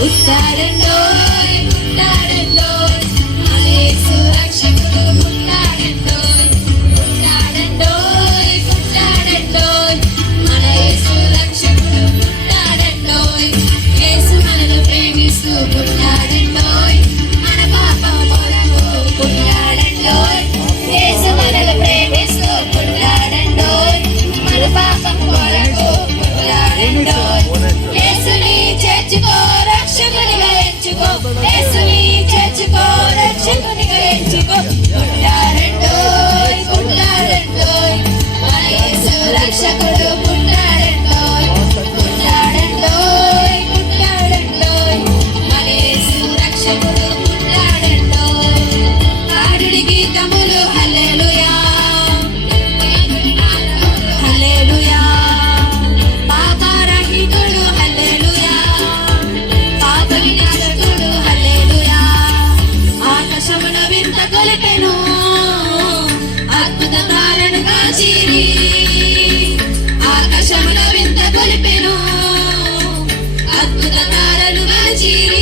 పుట్టాడండోయ్ పుట్టాడండోయ్ మన యేసు రక్షకుడు పుట్టాడండోయ్ పుట్టాడండోయ్ పుట్టాడండోయ్ మన యేసు రక్షకుడు పుట్టాడండోయ్ యేసు మనల్ని ప్రేమిస్తూ పుట్టాడండోయ్ మన పాపం కొరకు పుట్టాడండోయ్ యేసు మనల్ని ప్రేమిస్తూ పుట్టాడండోయ్ మన పాపం కొరకు పుట్టాడండోయ్ యేసుని చేర్చుకో రక్షకునిగా ఎంచుకో యేసుని చేర్చుకో రక్షకునిగా ఎంచుకో పుట్టాడండోయ్ పుట్టాడండోయ్ మన యేసు రక్షకుడు పుట్టాడండోయ్ పుట్టాడండోయ్ పుట్టాడండోయ్ మన యేసు రక్షకుడు పుట్టాడండోయ్ ఆరుడి గీతములు హల్లెలూయా హల్లెలూయా పాపరహితుడు హల్లెలూయా పాప వినాశకుడు హల్లెలూయా ఆకాశమున వింత కొలిపెను అద్భుత కారణు కాచిరి ఆకాశమున వింత కొలిపెను అద్భుత కారణు కాచిరి